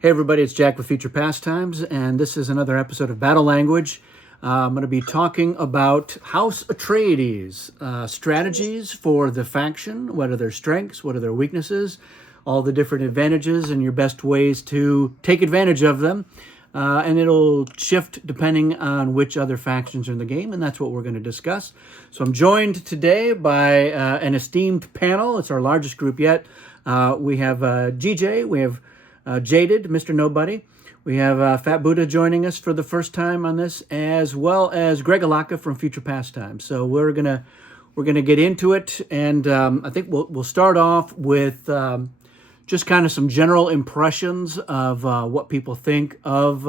Hey everybody, it's Jack with Future Pastimes, and this is another episode of Battle Language. I'm going to be talking about House Atreides, strategies for the faction, what are their strengths, what are their weaknesses, all the different advantages, and your best ways to take advantage of them. And it'll shift depending on which other factions are in the game, and that's what we're going to discuss. So I'm joined today by an esteemed panel. It's our largest group yet. We have GJ, we have Jaded, Mr. Nobody. We have Fat Buddha joining us for the first time on this, as well as Greg Alaka from Future Pastimes. So we're gonna get into it, and I think we'll start off with just kind of some general impressions of what people think of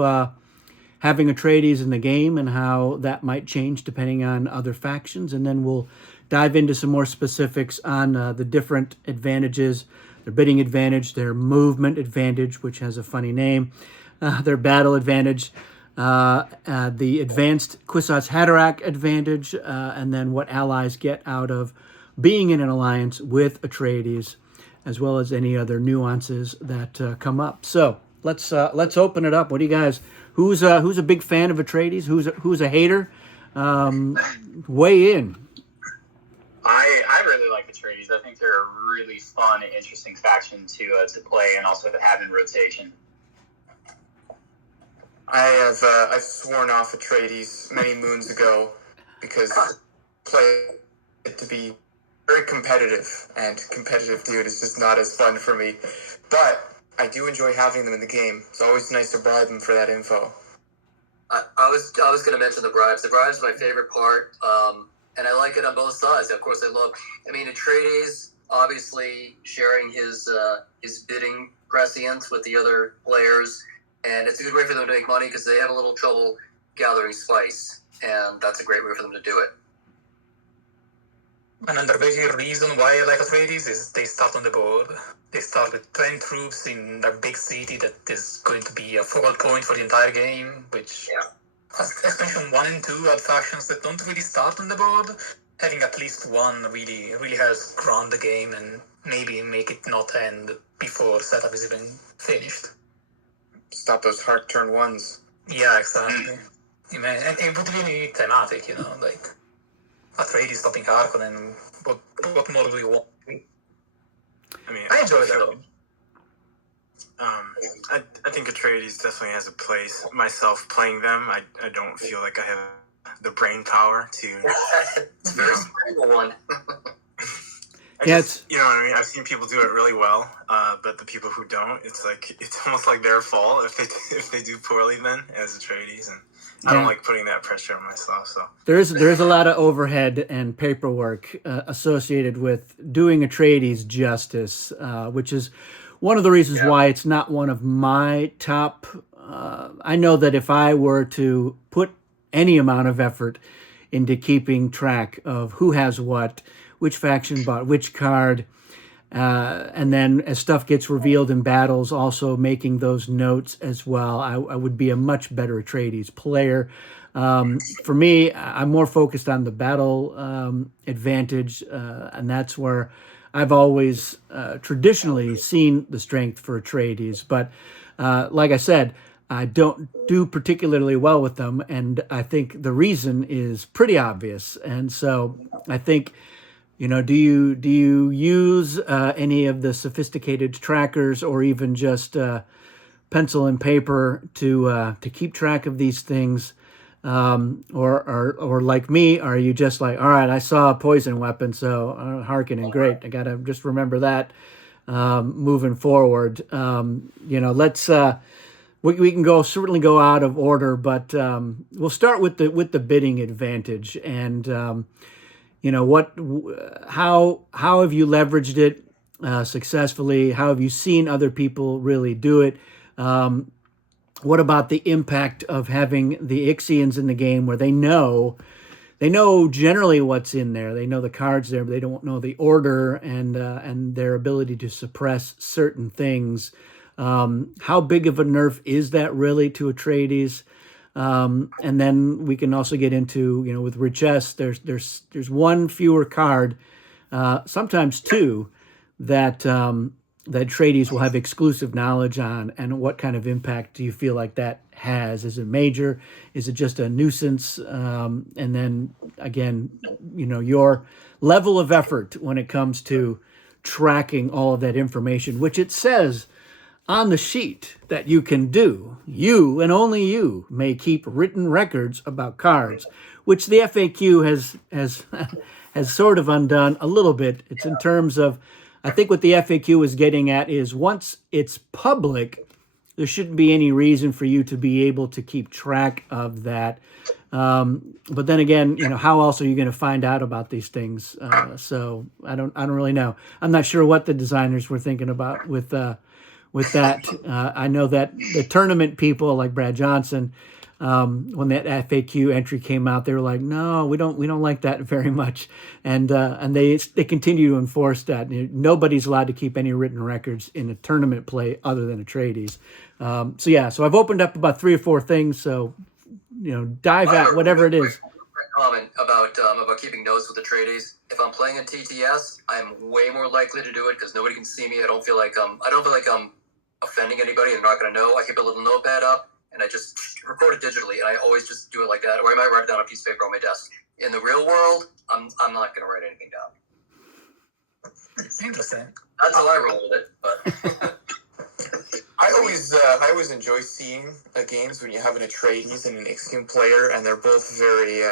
having Atreides in the game and how that might change depending on other factions, and then we'll dive into some more specifics on the different advantages. Their bidding advantage, their movement advantage, which has a funny name, their battle advantage, the advanced Kwisatz Haderach advantage, and then what allies get out of being in an alliance with Atreides, as well as any other nuances that come up. So let's open it up. What do you guys? Who's a big fan of Atreides? Who's a hater? Weigh in. I really like the Atreides. I think they're a really fun and interesting faction to play and also to have in rotation. I've sworn off Atreides many moons ago because I play it to be very competitive, and competitive dude is just not as fun for me. But I do enjoy having them in the game. It's always nice to bribe them for that info. I was going to mention the bribes. The bribes are my favorite part. And I like it on both sides. Of course, Atreides, obviously sharing his bidding prescience with the other players, and it's a good way for them to make money because they have a little trouble gathering spice, and that's a great way for them to do it. Another basic reason why I like Atreides is they start on the board. They start with 10 troops in a big city that is going to be a focal point for the entire game, which... Yeah. Expansion 1 and 2 are factions that don't really start on the board. Having at least one really helps ground the game and maybe make it not end before setup is even finished. Stop those hard turn ones. Yeah, exactly. And it would be thematic, like Atreides stopping Harkonnen. What more do you want? I enjoy that. I think Atreides definitely has a place. Myself playing them, I don't feel like I have the brain power to. It's a very simple one. You know what I mean? I've seen people do it really well, but the people who don't, it's almost like their fault if they do poorly then as Atreides, and I don't like putting that pressure on myself. So there's a lot of overhead and paperwork associated with doing Atreides justice, which is one of the reasons why it's not one of my top. I know that if I were to put any amount of effort into keeping track of who has what, which faction bought which card, and then as stuff gets revealed in battles, also making those notes as well, I would be a much better Atreides player. For me, I'm more focused on the battle advantage, and that's where I've always traditionally seen the strength for Atreides. But like I said, I don't do particularly well with them, and I think the reason is pretty obvious. And so I think, do you use any of the sophisticated trackers or even just pencil and paper to keep track of these things? Or like me, are you just like, all right, I saw a poison weapon, so Harkonnen, great, I gotta just remember that moving forward. Let's we can certainly go out of order, but we'll start with the bidding advantage, and how have you leveraged it successfully? How have you seen other people really do it? What about the impact of having the Ixians in the game, where they know generally what's in there, they know the cards there, but they don't know the order and their ability to suppress certain things. How big of a nerf is that really to Atreides? And then we can also get into, with Richese, there's one fewer card, sometimes two, that that Atreides will have exclusive knowledge on, and what kind of impact do you feel like that has? Is it major? Is it just a nuisance? And then again, your level of effort when it comes to tracking all of that information, which it says on the sheet that you can do. You and only you may keep written records about cards, which the FAQ has has sort of undone a little bit. It's in terms of, I think what the FAQ is getting at is once it's public, there shouldn't be any reason for you to be able to keep track of that. But then again, how else are you going to find out about these things? So I don't really know. I'm not sure what the designers were thinking about with that. I know that the tournament people like Brad Johnson, when that FAQ entry came out, they were like, "No, we don't like that very much," and they continue to enforce that. Nobody's allowed to keep any written records in a tournament play other than Atreides. So I've opened up about 3 or 4 things. So dive at whatever it is. Comment about keeping notes with Atreides. If I'm playing in TTS, I'm way more likely to do it because nobody can see me. I don't feel like I'm offending anybody. I'm not going to know. I keep a little notepad up and I just record it digitally, and I always just do it like that. Or I might write it down on a piece of paper on my desk. In the real world, I'm not going to write anything down. Interesting. That's how I roll with it. But I always enjoy seeing games when you have an Atreides and an Ixian player, and they're both very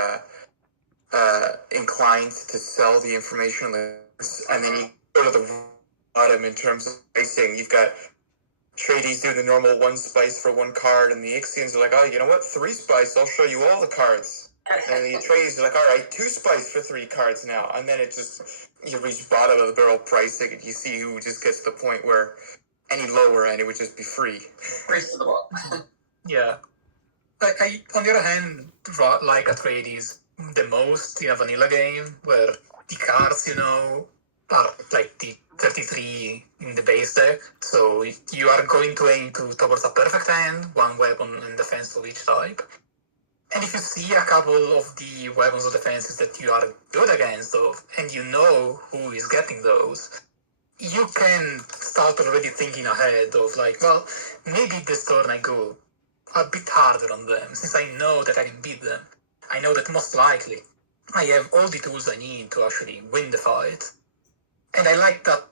inclined to sell the information on the cards. And then you go to the bottom in terms of pricing. You've got Atreides doing the normal 1 spice for 1 card, and the Ixians are like, oh, you know what, 3 spice, I'll show you all the cards. And the Atreides are like, all right, 2 spice for 3 cards now. And then you reach bottom of the barrel pricing, and you see who just gets to the point where any lower end, it would just be free. race to the bottom. Yeah. I on the other hand, like Atreides the most in a vanilla game, where the cards, are like the 33 in the base deck, so you are going to aim towards a perfect hand, 1 weapon and defense of each type. And if you see a couple of the weapons or defenses that you are good against, and you know who is getting those, you can start already thinking ahead of like, well, maybe this turn I go a bit harder on them, since I know that I can beat them. I know that most likely I have all the tools I need to actually win the fight. And I like that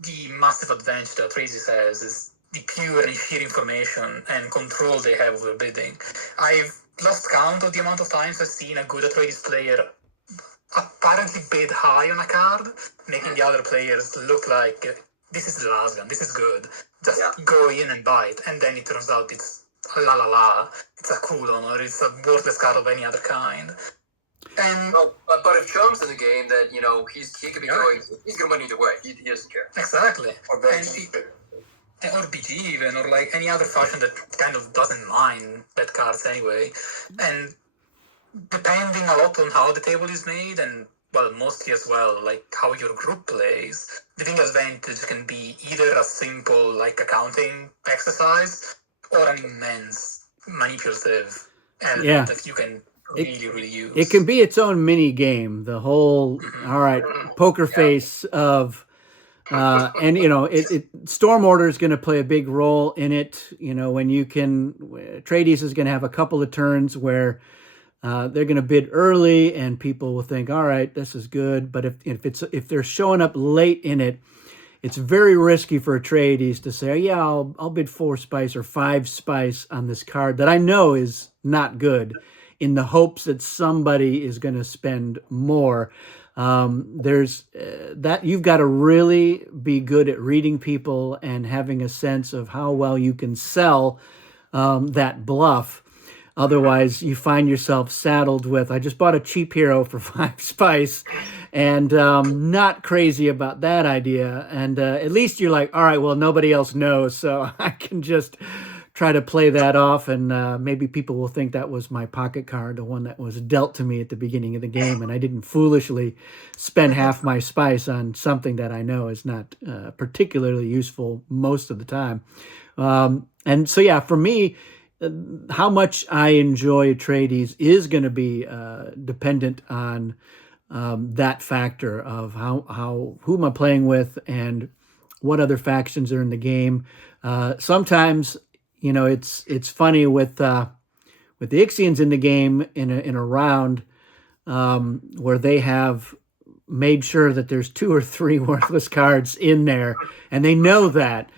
the massive advantage that Atreides has is the pure and sheer information and control they have over bidding. I've lost count of the amount of times I've seen a good Atreides player apparently bid high on a card, making the other players look like, this is the last gun, this is good, just go in and buy it. And then it turns out it's la la la, it's a cooldown, or it's a worthless card of any other kind. And but if Chum's in the game, then he could be going. He's going to win either way. He doesn't care. Exactly. Or BG even, or like any other faction that kind of doesn't mind bad cards anyway. And depending a lot on how the table is made, and well, mostly as well, like how your group plays, the big advantage can be either a simple like accounting exercise or an immense manipulative element that you can really use. It can be its own mini game. The whole poker face of and Storm Order is going to play a big role in it. When Atreides is going to have a couple of turns where they're going to bid early, and people will think, all right, this is good. But if they're showing up late in it, it's very risky for Atreides to say, yeah, I'll bid 4 spice or 5 spice on this card that I know is not good, in the hopes that somebody is going to spend more. There's that you've got to really be good at reading people and having a sense of how well you can sell that bluff. Otherwise, you find yourself saddled with, I just bought a cheap hero for 5 spice, and not crazy about that idea. And at least you're like, all right, well, nobody else knows, so I can just try to play that off, and maybe people will think that was my pocket card, the one that was dealt to me at the beginning of the game, and I didn't foolishly spend half my spice on something that I know is not particularly useful most of the time. And so, yeah, for me, how much I enjoy Atreides is going to be dependent on that factor of who am I playing with, and what other factions are in the game. Sometimes, it's funny with the Ixians in the game in a round where they have made sure that there's 2 or 3 worthless cards in there, and they know that.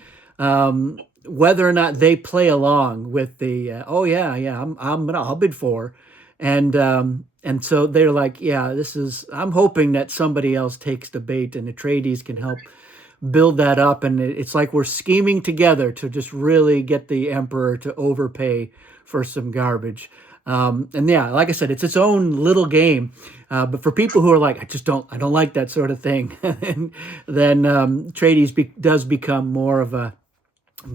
Whether or not they play along with the I'll bid 4, and so they're like, I'm hoping that somebody else takes the bait, and Atreides can help build that up, and it's like we're scheming together to just really get the Emperor to overpay for some garbage. Like I said, it's its own little game. But for people who are like, I don't like that sort of thing, and then Atreides does become more of a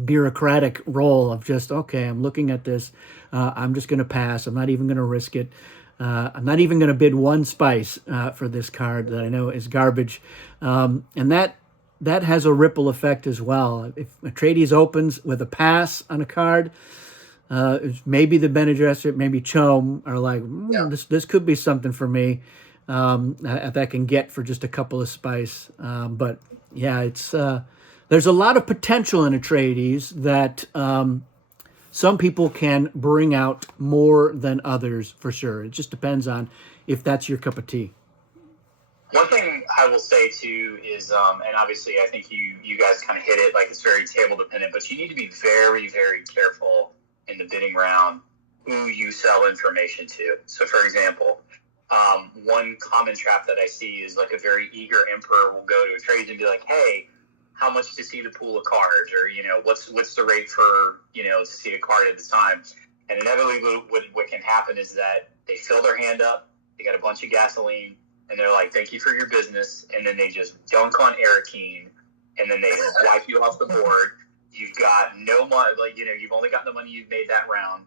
bureaucratic role of just, okay, I'm looking at this. I'm just going to pass. I'm not even going to risk it. I'm not even going to bid 1 spice for this card that I know is garbage. And that has a ripple effect as well. If Atreides opens with a pass on a card, maybe the Bene Gesserit, maybe Chom are like, this could be something for me that I can get for just a couple of spice. But yeah, it's there's a lot of potential in Atreides that some people can bring out more than others, for sure. It just depends on if that's your cup of tea. One thing I will say too is, and obviously I think you guys kind of hit it, like it's very table dependent, but you need to be very, very careful in the bidding round who you sell information to. So for example, one common trap that I see is like a very eager emperor will go to a trade and be like, hey, how much to see the pool of cards, or what's the rate for to see a card at the time. And inevitably what can happen is that they fill their hand up, they got a bunch of gasoline, and they're like, thank you for your business, and then they just dunk on Arakeen, and then they wipe you off the board. You've got no money, you've only got the money you've made that round.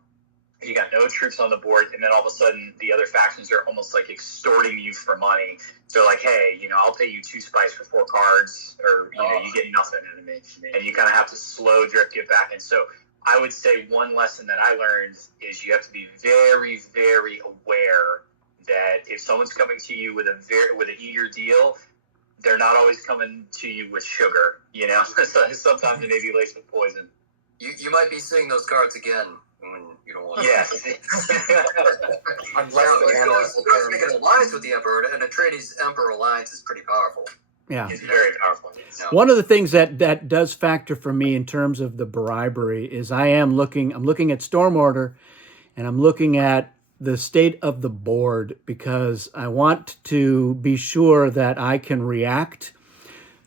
You got no troops on the board, and then all of a sudden the other factions are almost like extorting you for money. So like, hey, I'll pay you 2 spice for 4 cards, or you get nothing out of me, and you kind of have to slow drip get back. And so I would say one lesson that I learned is you have to be very, very aware that if someone's coming to you with an eager deal, they're not always coming to you with sugar. Sometimes it may be laced with poison. You might be seeing those cards again when you don't want to. Yes. Unless make an alliance with the Emperor, and Atreides Emperor alliance is pretty powerful. Yeah, it's very powerful. One of the things that does factor for me in terms of the bribery is I'm looking at Storm Order, and I'm looking at the state of the board, because I want to be sure that I can react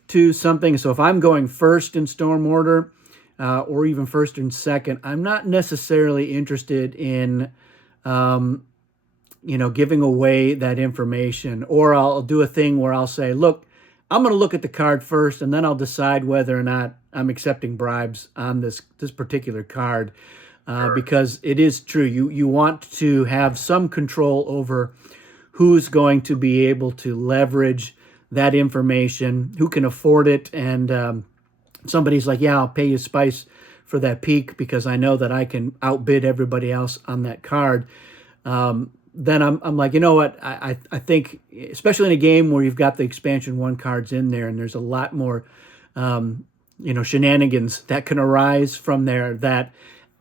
to something. So if I'm going first in Storm Order, or even first and second, I'm not necessarily interested in, giving away that information. Or I'll do a thing where I'll say, look, I'm going to look at the card first, and then I'll decide whether or not I'm accepting bribes on this particular card. Because it is true. You want to have some control over who's going to be able to leverage that information, who can afford it. And somebody's like, yeah, I'll pay you spice for that peak because I know that I can outbid everybody else on that card. Then I'm like, you know what? I think, especially in a game where you've got the expansion 1 cards in there, and there's a lot more, shenanigans that can arise from there, that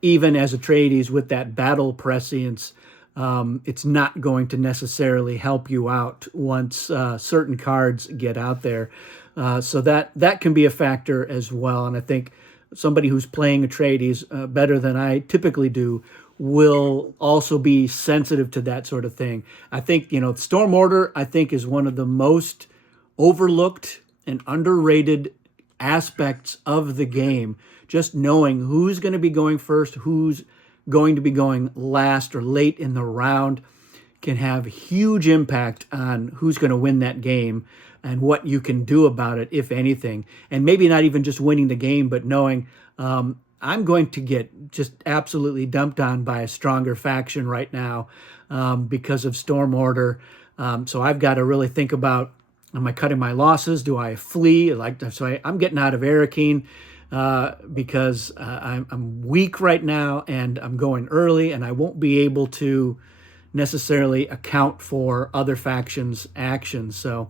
even as Atreides with that battle prescience, it's not going to necessarily help you out once certain cards get out there. So that can be a factor as well. And I think somebody who's playing Atreides better than I typically do will also be sensitive to that sort of thing. I think, Storm Order, I think, is one of the most overlooked and underrated aspects of the game. Just knowing who's going to be going first, who's going to be going last or late in the round can have huge impact on who's going to win that game and what you can do about it, if anything. And maybe not even just winning the game, but knowing I'm going to get just absolutely dumped on by a stronger faction right now because of Storm Order. So I've got to really think about, am I cutting my losses? Do I flee? I'm getting out of Arakeen because I'm weak right now, and I'm going early, and I won't be able to necessarily account for other factions' actions. So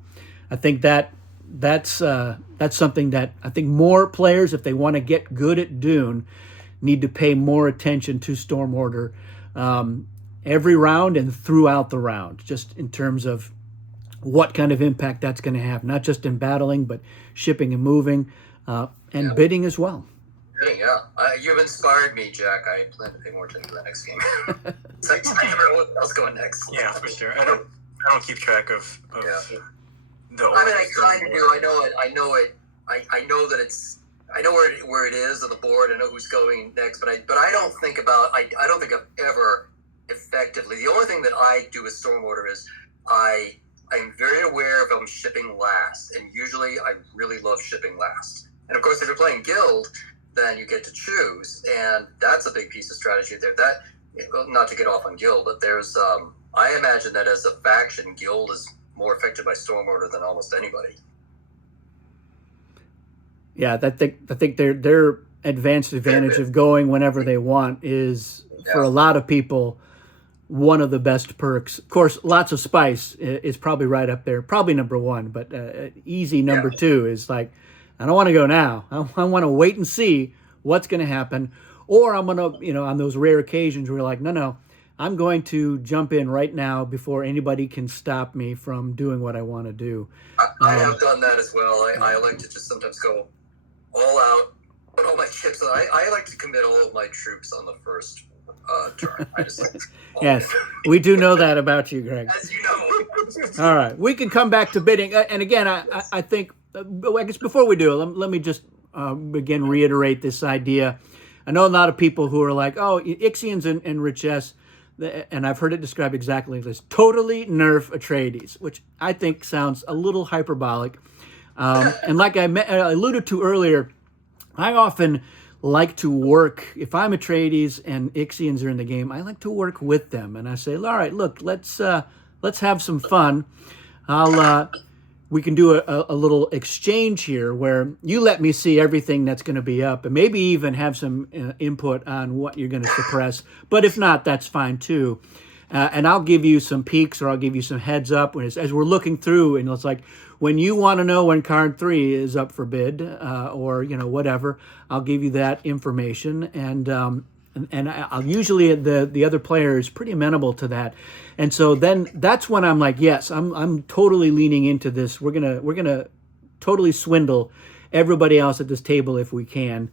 I think that that's something that I think more players, if they want to get good at Dune, need to pay more attention to Storm Order every round and throughout the round, just in terms of what kind of impact that's going to have, not just in battling, but shipping and moving, and bidding as well. Yeah. You've inspired me, Jack. I plan to pay more attention to that next game. It's like, I never know what else going next. Yeah, for sure. I don't keep track of the. I mean, I kind of do. I know it. I know that it's. I know where it is on the board. I know who's going next, but I don't think about. I don't think I've ever effectively. The only thing that I do with Storm Order is I'm very aware of I'm shipping last, and usually I really love shipping last. And of course, if you're playing Guild, then you get to choose, and that's a big piece of strategy there. That, well, not to get off on Guild, but there's I imagine that as a faction, Guild is more affected by Storm Order than almost anybody. Yeah, I think their advantage of going whenever they want is, for a lot of people, one of the best perks. Of course, lots of spice is probably right up there, probably number one, but easy number two is like, I don't want to go now. I want to wait and see what's going to happen. Or I'm going to, on those rare occasions where you're like, no, I'm going to jump in right now before anybody can stop me from doing what I want to do. I have done that as well. I like to just sometimes go all out, put all my chips on. I like to commit all of my troops on the first turn. I just like yes, we do know that about you, Greg. As you know. All right, we can come back to bidding. And again, I think, I guess before we do it, let me just again reiterate this idea. I know a lot of people who are like, oh, Ixians and Richese, and I've heard it described exactly like this, totally nerf Atreides, which I think sounds a little hyperbolic. And like I alluded to earlier, I often like to work, if I'm Atreides and Ixians are in the game, I like to work with them. And I say, all right, look, let's have some fun. We can do a little exchange here where you let me see everything that's going to be up and maybe even have some input on what you're going to suppress. But if not, that's fine too. And I'll give you some peeks, or I'll give you some heads up as we're looking through, and it's like, when you want to know when card 3 is up for bid, or whatever, I'll give you that information, and I'll usually the other player is pretty amenable to that, and so then that's when I'm like, yes, I'm totally leaning into this. We're gonna totally swindle everybody else at this table if we can,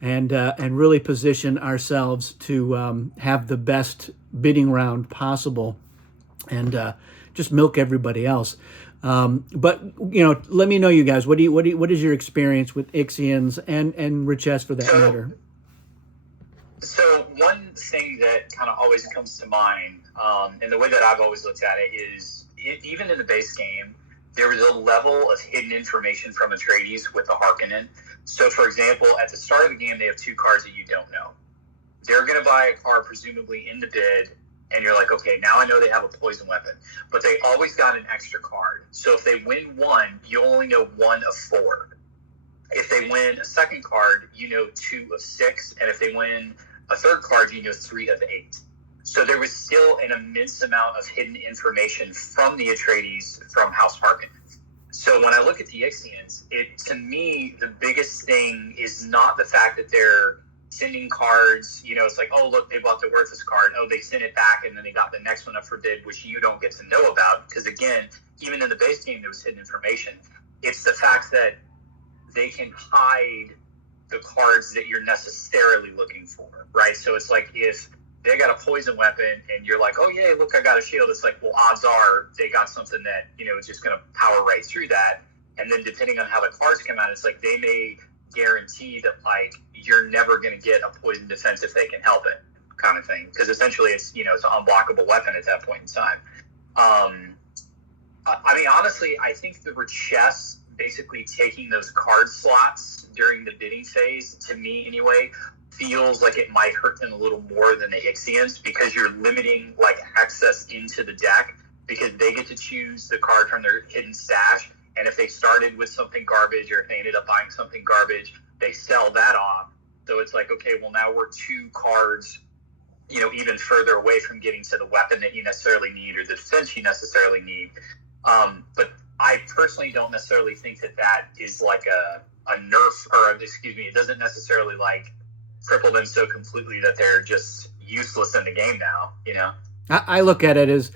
and really position ourselves to have the best bidding round possible, and just milk everybody else. But let me know, you guys. What is your experience with Ixians and Richese for that matter? So one thing that kind of always comes to mind, and the way that I've always looked at it is, even in the base game, there was a level of hidden information from Atreides with the Harkonnen. So, for example, at the start of the game, they have 2 cards that you don't know. They're going to buy a card presumably in the bid, and you're like, okay, now I know they have a poison weapon. But they always got an extra card. So if they win 1, you only know 1 of 4. If they win a second card, you know 2 of 6. And if they win a third card, you know 3 of 8. So there was still an immense amount of hidden information from the Atreides from House Harkonnen. So when I look at the Ixians, to me, the biggest thing is not the fact that they're sending cards, it's like, oh, look, they bought the worthless card. Oh, they sent it back, and then they got the next one up for bid, which you don't get to know about. Because, again, even in the base game, there was hidden information. It's the fact that they can hide the cards that you're necessarily looking for, right? So it's like, if they got a poison weapon and you're like, oh, yeah, look, I got a shield. It's like, well, odds are they got something that, is just going to power right through that. And then depending on how the cards come out, it's like they may guarantee that, like, you're never going to get a poison defense if they can help it, kind of thing. Because essentially it's, it's an unblockable weapon at that point in time. I mean, honestly, I think the Richese basically taking those card slots during the bidding phase, to me anyway, feels like it might hurt them a little more than the Ixians, because you're limiting, like, access into the deck, because they get to choose the card from their hidden stash. And if they started with something garbage, or if they ended up buying something garbage, they sell that off. So it's like, okay, well, now we're 2 cards, even further away from getting to the weapon that you necessarily need, or the defense you necessarily need. But I personally don't necessarily think that is like a nerf, or excuse me, it doesn't necessarily like cripple them so completely that they're just useless in the game now, you know? I look at it as,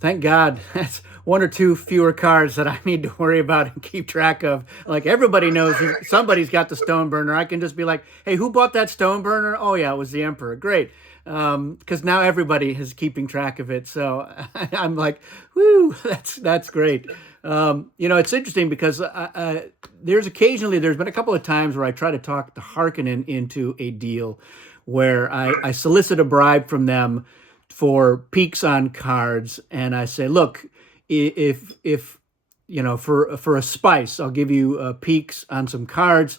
thank God, that's one or two fewer cards that I need to worry about and keep track of. Like everybody knows somebody's got the stone burner. I can just be like, hey, who bought that stone burner? Oh yeah, it was the Emperor. Great. Because now everybody is keeping track of it. So I'm like, whoo, that's great. It's interesting because there's been a couple of times where I try to talk the Harkonnen into a deal where I solicit a bribe from them for peaks on cards, and I say, look, if for a spice, I'll give you peaks on some cards.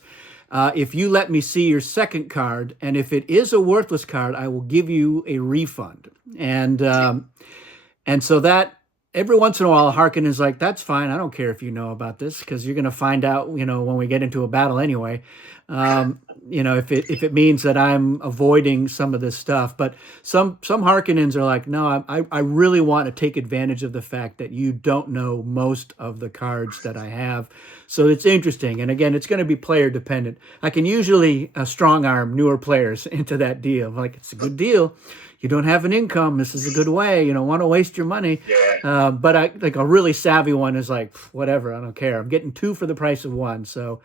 If you let me see your second card, and if it is a worthless card, I will give you a refund. And so that every once in a while, Harkin is like, that's fine. I don't care if you know about this because you're going to find out, when we get into a battle anyway. If it means that I'm avoiding some of this stuff. But some Harkonnens are like, no, I really want to take advantage of the fact that you don't know most of the cards that I have. So it's interesting. And again, it's going to be player dependent. I can usually strong arm newer players into that deal. Like, it's a good deal. You don't have an income. This is a good way. You don't want to waste your money. Yeah. But a really savvy one is like, whatever, I don't care. I'm getting two for the price of one. So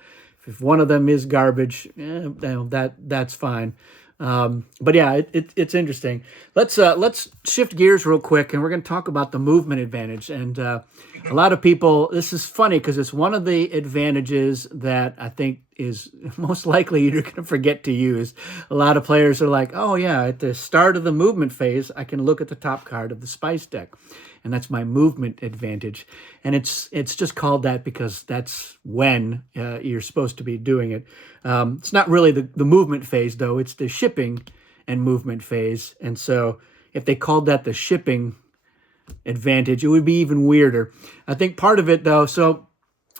if one of them is garbage, that's fine. But yeah, it's interesting. Let's shift gears real quick, and we're going to talk about the movement advantage. And a lot of people, this is funny because it's one of the advantages that I think is most likely you're going to forget to use. A lot of players are like, oh yeah, at the start of the movement phase, I can look at the top card of the spice deck, and that's my movement advantage. And it's just called that because that's when you're supposed to be doing it. It's not really the movement phase, though. It's the shipping and movement phase. And so if they called that the shipping advantage, it would be even weirder. I think part of it, though, so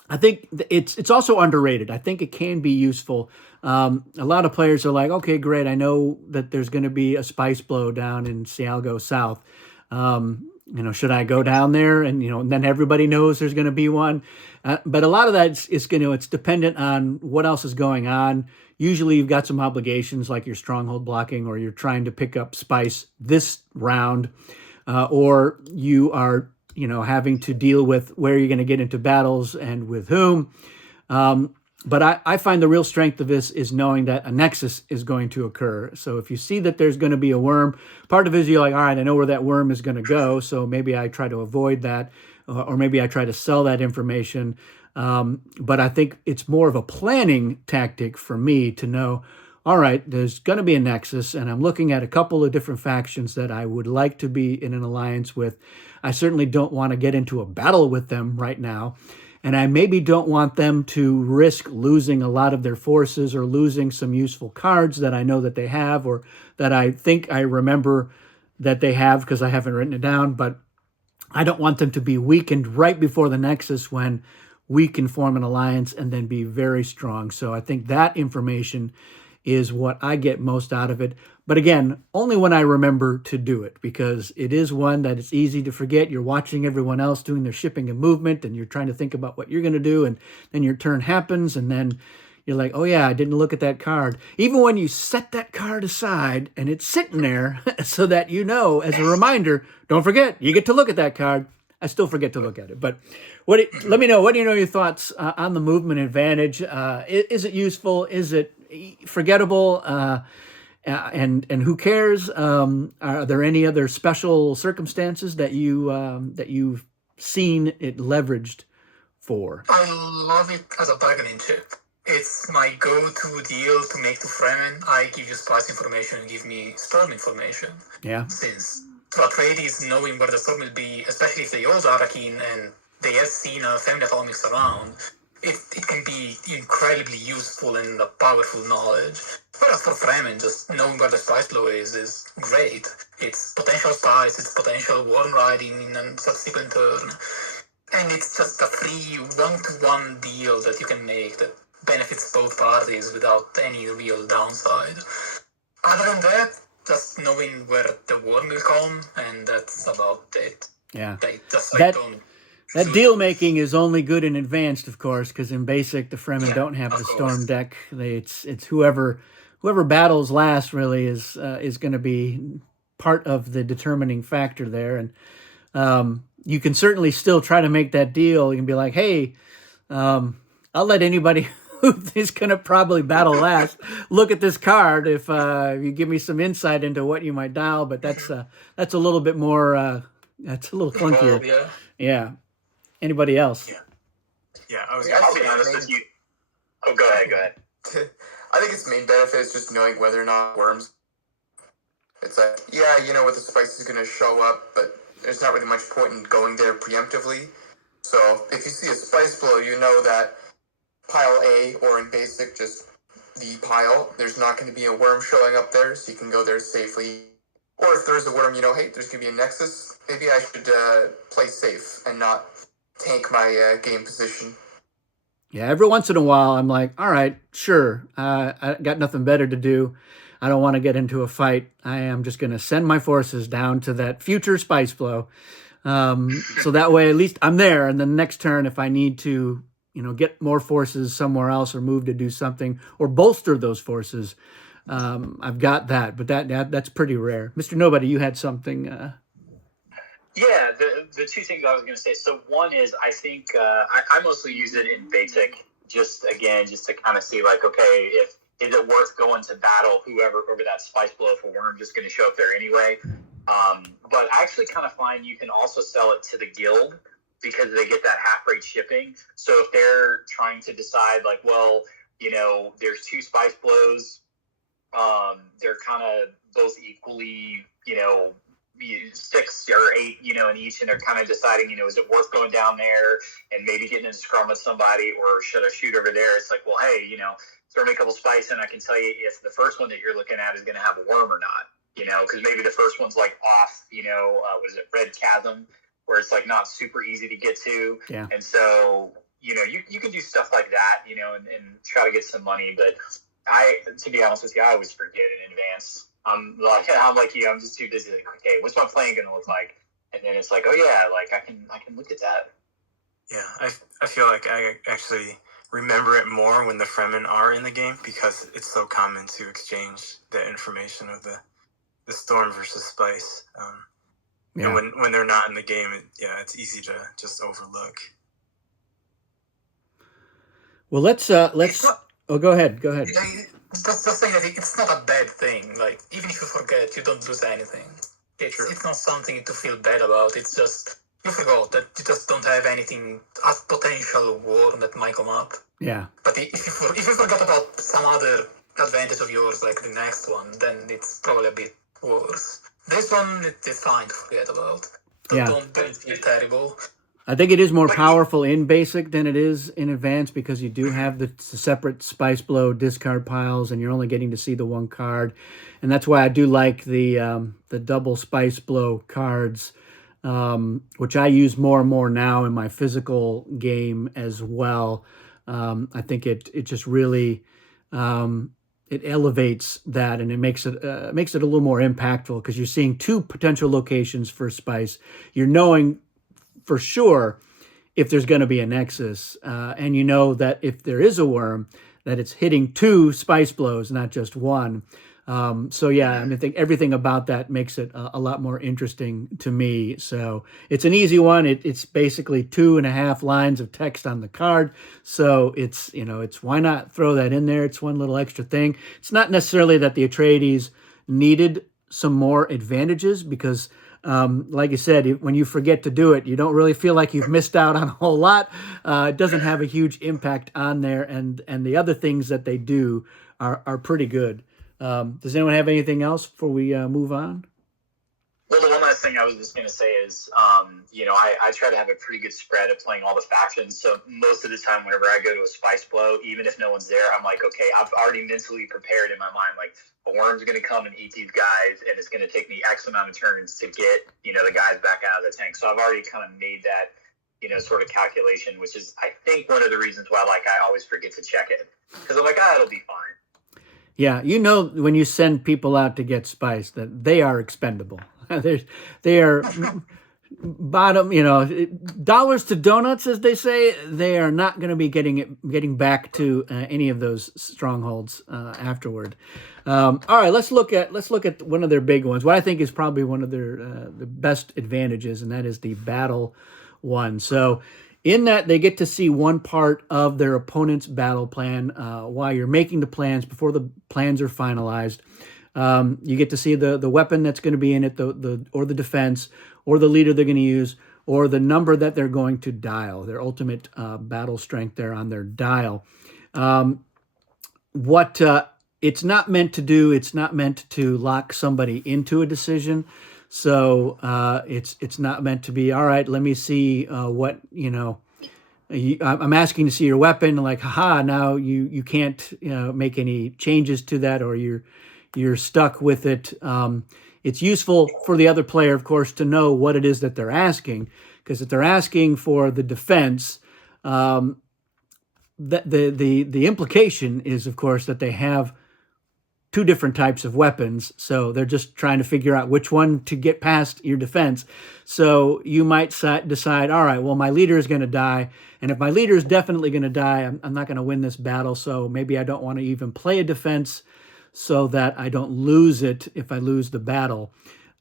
I think it's also underrated. I think it can be useful. A lot of players are like, okay, great. I know that there's going to be a spice blow down in Cialgo South. Should I go down there? And then everybody knows there's going to be one. But a lot of that is it's dependent on what else is going on. Usually you've got some obligations like your stronghold blocking, or you're trying to pick up spice this round, or you are, having to deal with where you're going to get into battles and with whom. But I find the real strength of this is knowing that a nexus is going to occur. So if you see that there's going to be a worm, part of it is you're like, all right, I know where that worm is going to go. So maybe I try to avoid that, or maybe I try to sell that information. But I think it's more of a planning tactic for me to know, all right, there's going to be a nexus, and I'm looking at a couple of different factions that I would like to be in an alliance with. I certainly don't want to get into a battle with them right now. And I maybe don't want them to risk losing a lot of their forces or losing some useful cards that I know that they have, or that I think I remember that they have because I haven't written it down. But I don't want them to be weakened right before the Nexus when we can form an alliance and then be very strong. So I think that information is what I get most out of it. But again, only when I remember to do it, because it is one that it's easy to forget. You're watching everyone else doing their shipping and movement, and you're trying to think about what you're going to do, and then your turn happens, and then you're like, oh yeah, I didn't look at that card. Even when you set that card aside and it's sitting there so that as a reminder, don't forget, you get to look at that card. I still forget to look at it. But let me know, what do you know your thoughts on the movement advantage? Is it useful? Is it forgettable? And who cares? Are there any other special circumstances that you've seen it leveraged for? I love it as a bargaining chip. It's my go-to deal to make to Fremen. I give you spice information and give me storm information. Yeah. Since to Atreides, knowing where the storm will be, especially if they use Arakin and they have seen family atomics around, it can be incredibly useful and a powerful knowledge. Whereas for Fremen, just knowing where the spice blow is great. It's potential spice, it's potential worm riding in a subsequent turn. And it's just a free one-to-one deal that you can make that benefits both parties without any real downside. Other than that, just knowing where the worm will come, and that's about it. Yeah. I don't That deal making is only good in advanced, of course, because in basic the Fremen don't have of the course. storm deck. It's whoever battles last really is going to be part of the determining factor there, and you can certainly still try to make that deal. You can be like, hey, I'll let anybody who is going to probably battle last look at this card if you give me some insight into what you might dial. But that's a little bit more. That's a little clunkier. Well, yeah. Yeah. Anybody else? Yeah, I was Yeah, I'll be honest with you. Oh, go ahead. I think its main benefit is just knowing whether or not worms. It's like, yeah, you know what the spice is going to show up, but there's not really much point in going there preemptively. So if you see a spice blow, you know that pile A, or in basic, just the pile, there's not going to be a worm showing up there, so you can go there safely. Or if there's a worm, you know, hey, there's going to be a nexus, maybe I should play safe and not tank my game position. Yeah, every once in a while, I'm like, all right, sure. I got nothing better to do. I don't want to get into a fight. I am just going to send my forces down to that future spice blow. So that way, at least I'm there. And then the next turn, if I need to, get more forces somewhere else or move to do something or bolster those forces, I've got that. But that's pretty rare. Mr. Nobody, you had something. Yeah, the two things I was going to say. So one is I think I mostly use it in basic, just to kind of see like, okay, is it worth going to battle whoever over that spice blow if a worm just going to show up there anyway. But I actually kind of find you can also sell it to the guild because they get that half rate shipping. So if they're trying to decide like, well, there's two spice blows, they're kind of both equally, 6 or 8, in each, and they're kind of deciding, is it worth going down there and maybe getting in a scrum with somebody, or should I shoot over there? It's like, well, hey, throw me a couple spice and I can tell you if the first one that you're looking at is going to have a worm or not, because maybe the first one's like off, what is it, Red Chasm, where it's like not super easy to get to. Yeah. And so, you can do stuff like that, and try to get some money. But to be honest with you, I always forget in advance. I'm like you. I'm just too busy. Like, okay, what's my plan going to look like? And then it's like, oh yeah, like I can look at that. Yeah, I feel like I actually remember it more when the Fremen are in the game because it's so common to exchange the information of the storm versus spice. And when they're not in the game, it's easy to just overlook. Well, let's. Go ahead. That's the thing. That it's not a bad thing. Like even if you forget, you don't lose anything. It's not something to feel bad about. It's just you forgot that you just don't have anything as potential war that might come up. Yeah. But if you forgot about some other advantage of yours, like the next one, then it's probably a bit worse. This one it's fine to forget about. Don't feel terrible. I think it is more powerful in basic than it is in advanced because you do have the separate spice blow discard piles and you're only getting to see the one card. And that's why I do like the double spice blow cards, which I use more and more now in my physical game as well. I think it just really it elevates that and it makes it a little more impactful because you're seeing two potential locations for spice. You're knowing for sure if there's going to be a nexus, and that if there is a worm, that it's hitting two spice blows, not just one. I think everything about that makes it a lot more interesting to me. So it's an easy one. It's basically 2.5 lines of text on the card. So it's why not throw that in there? It's one little extra thing. It's not necessarily that the Atreides needed some more advantages because like you said, when you forget to do it, you don't really feel like you've missed out on a whole lot. It doesn't have a huge impact on there, and the other things that they do are pretty good. Does anyone have anything else before we move on? Well, the one last thing I was just going to say is, I try to have a pretty good spread of playing all the factions. So most of the time, whenever I go to a spice blow, even if no one's there, I'm like, okay, I've already mentally prepared in my mind, like a worm's going to come and eat these guys, and it's going to take me X amount of turns to get, the guys back out of the tank. So I've already kind of made that, sort of calculation, which is, I think, one of the reasons why, I always forget to check it. Because I'm like, it'll be fine. Yeah, when you send people out to get spice that they are expendable. They are bottom, dollars to donuts, as they say, they are not going to be getting back to any of those strongholds afterward. All right, let's look at one of their big ones. What I think is probably one of their the best advantages, and that is the battle one. So, in that they get to see one part of their opponent's battle plan while you're making the plans before the plans are finalized. You get to see the weapon that's going to be in it, or the defense, or the leader they're going to use, or the number that they're going to dial, their ultimate battle strength there on their dial. What it's not meant to do, it's not meant to lock somebody into a decision. So it's not meant to be, all right, let me see what, I'm asking to see your weapon, like, haha, now you can't make any changes to that, or you're stuck with it. It's useful for the other player, of course, to know what it is that they're asking, because if they're asking for the defense, the implication is, of course, that they have two different types of weapons. So they're just trying to figure out which one to get past your defense. So you might decide, all right, well, my leader is going to die. And if my leader is definitely going to die, I'm not going to win this battle. So maybe I don't want to even play a defense so that I don't lose it if I lose the battle.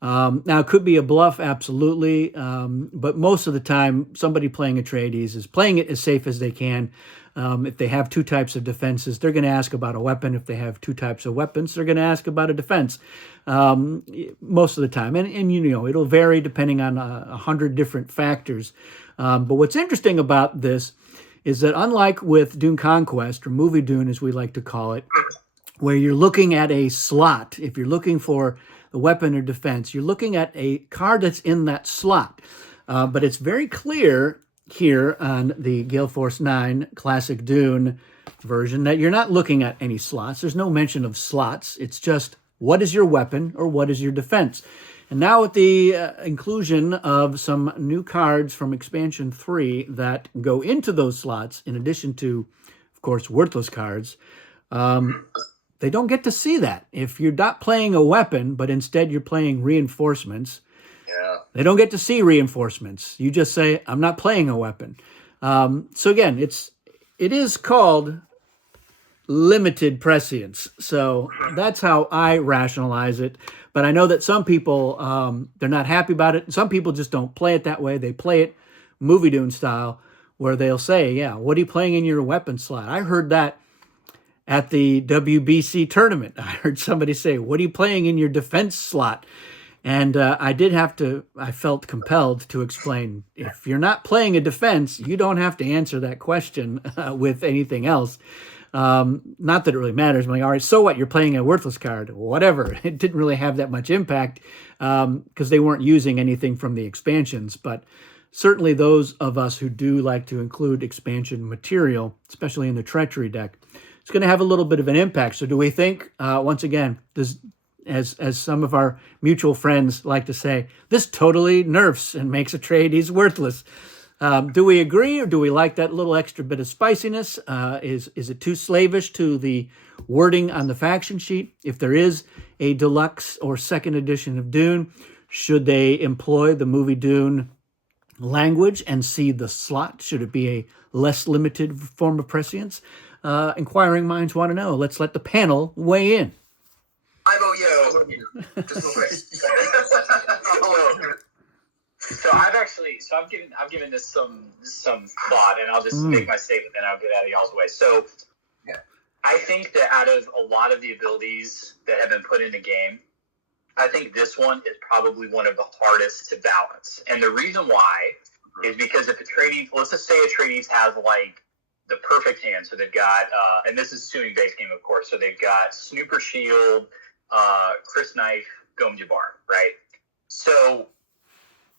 Now, it could be a bluff, absolutely. But most of the time, somebody playing Atreides is playing it as safe as they can. If they have two types of defenses, they're going to ask about a weapon. If they have two types of weapons, they're going to ask about a defense most of the time. And it'll vary depending on 100 different factors. But what's interesting about this is that unlike with Dune Conquest, or Movie Dune as we like to call it, where you're looking at a slot, if you're looking for the weapon or defense, you're looking at a card that's in that slot. But it's very clear here on the Gale Force 9 Classic Dune version that you're not looking at any slots. There's no mention of slots. It's just, what is your weapon or what is your defense? And now with the inclusion of some new cards from Expansion 3 that go into those slots, in addition to, of course, worthless cards, they don't get to see that. If you're not playing a weapon, but instead you're playing reinforcements, they don't get to see reinforcements. You just say, I'm not playing a weapon. So again, it is called limited prescience. So that's how I rationalize it. But I know that some people, they're not happy about it. Some people just don't play it that way. They play it Movie Dune style, where they'll say, yeah, what are you playing in your weapon slot? I heard that at the WBC tournament. I heard somebody say, what are you playing in your defense slot? And I felt compelled to explain, if you're not playing a defense, you don't have to answer that question with anything else. Not that it really matters. I'm like, all right, so what? You're playing a worthless card. Whatever. It didn't really have that much impact because they weren't using anything from the expansions. But certainly those of us who do like to include expansion material, especially in the Treachery deck, it's going to have a little bit of an impact. So do we think, once again, as some of our mutual friends like to say, this totally nerfs and makes Atreides worthless? Do we agree, or do we like that little extra bit of spiciness? Is it too slavish to the wording on the faction sheet? If there is a deluxe or second edition of Dune, should they employ the Movie Dune language and see the slot? Should it be a less limited form of prescience? Inquiring minds want to know. Let's let the panel weigh in. I vote yes. Just real quick. So I've given this some thought, and I'll just make my statement, and I'll get out of y'all's way. So I think that out of a lot of the abilities that have been put in the game, I think this one is probably one of the hardest to balance. And the reason why is because if Atreides, let's just say Atreides has like the perfect hand, so they've got, and this is assuming base game, of course, so they've got Snooper Shield, Chris Knife, Gom Jabbar, right? So